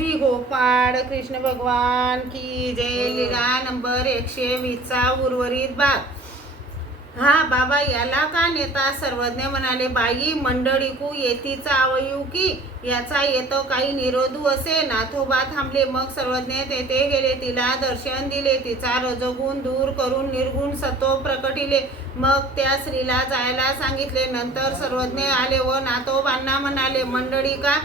श्री गोपाळ कृष्ण भगवान की जय. लीला नंबर 120चा उर्वरित भाग. हा बाबा याला का नेता? सर्वज्ञ म्हणाले, बाई मंडळीकू येतीचा आवयू की याचा येतो काही निरोधू असे. नाथोबा थांबले. मग सर्वज्ञ तेथे गेले. तिला दर्शन दिले. तिचा रजोगुण दूर करून निर्गुण सत्व प्रकटिले. मग त्या स्त्रीला जायला सांगितले. नंतर सर्वज्ञ आले व नाथोबांना म्हणाले, मंडळीका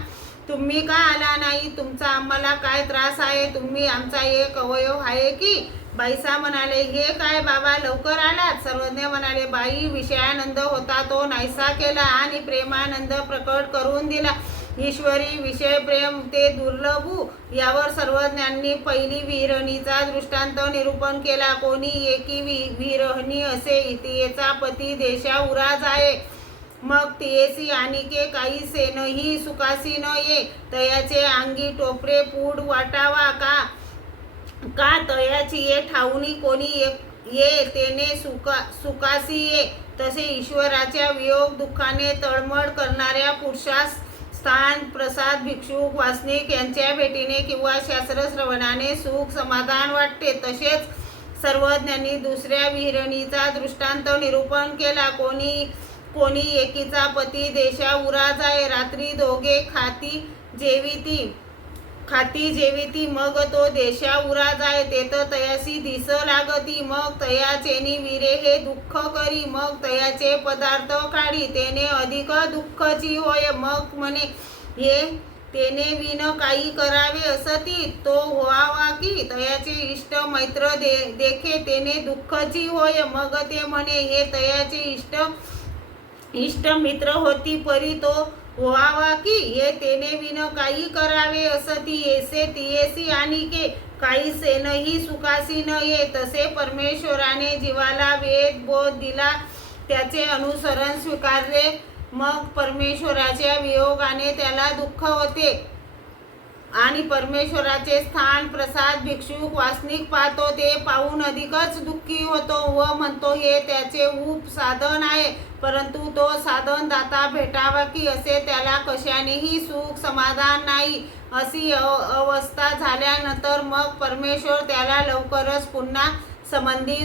तुम्ही का आला नाही? तुमचा आम्हाला काय त्रास आहे? तुम्ही आमचा एक अवयव आहे की? बाईसा म्हणाले, हे काय बाबा लवकर आलात? सर्वज्ञ म्हणाले, बाई विषयानंद होता तो नाहीसा केला आणि प्रेमानंद प्रकट करून दिला. ईश्वरी विषय प्रेम ते दुर्लभू. यावर सर्वज्ञांनी पहिली विरहणीचा दृष्टांत निरूपण केला. कोणी एकी विरहणी असे, तियेचा पती देशा उरा जाये. मग तियेसी आणिके काही सेनही सुखासी न ये. तयाचे अंगी टोपरे पूड वाटावा का तयाची ये ठाऊनी कोणी ये तेने सुखासी ये. तसे ईश्वराच्या वियोग दुःखाने तळमळ करणाऱ्या पुरुषास स्थान प्रसाद भिक्षुक वासनिक यांच्या भेटीने किंवा शास्त्र श्रवणाने सुख समाधान वाटते. तसेच सर्वज्ञांनी दुसऱ्या विहरणीचा दृष्टांत निरूपण केला. कोणी एकीचा पती देशा उरा जाय. रात्री दोघे खाती जेविती मग तो देशा उरा जाय. तेथ तयासी दिस लागती. मग तयाचेनी विरे हे दुःख करी. मग तयाचे पदार्थ काढी तेने अधिक दुःखची होय. मग म्हणे, हे तेने विन काही करावे असती तो व्हावा की? तयाचे इष्ट मैत्र देखे तेने दुःखची होय. मग ते म्हणे, हे तयाचे इष्ट मित्र होती परी तो व्हावा की? हे तेने विन काही करावे असती येसे तियेसी आणिके काही सेनही सुखासी न ये. तसे परमेश्वराने जीवाला वेद बोध दिला, त्याचे अनुसरण स्वीकारले. मग परमेश्वराच्या वियोगाने त्याला दुःख होते आणि परमेश्वराचे स्थान प्रसाद भिक्षुक वासनिक पाहतो. ते पाहून अधिकच दुःखी होतो व म्हणतो, हे त्याचे उप साधन आहे. परंतु तो साधन दाता भेटावा की? असे त्याला कशानेही सुख समाधान नाही. अशी अवस्था झाल्यानंतर मग परमेश्वर त्याला लवकरच पुन्हा संबंधी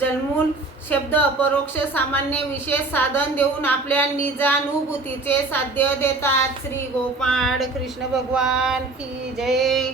जन्मून शब्द अपरोक्ष सामान्य विशेष साधन देऊन आपल्या निजानुभूतीचे साध्य देतात. श्री गोपाळ कृष्ण भगवान की जय.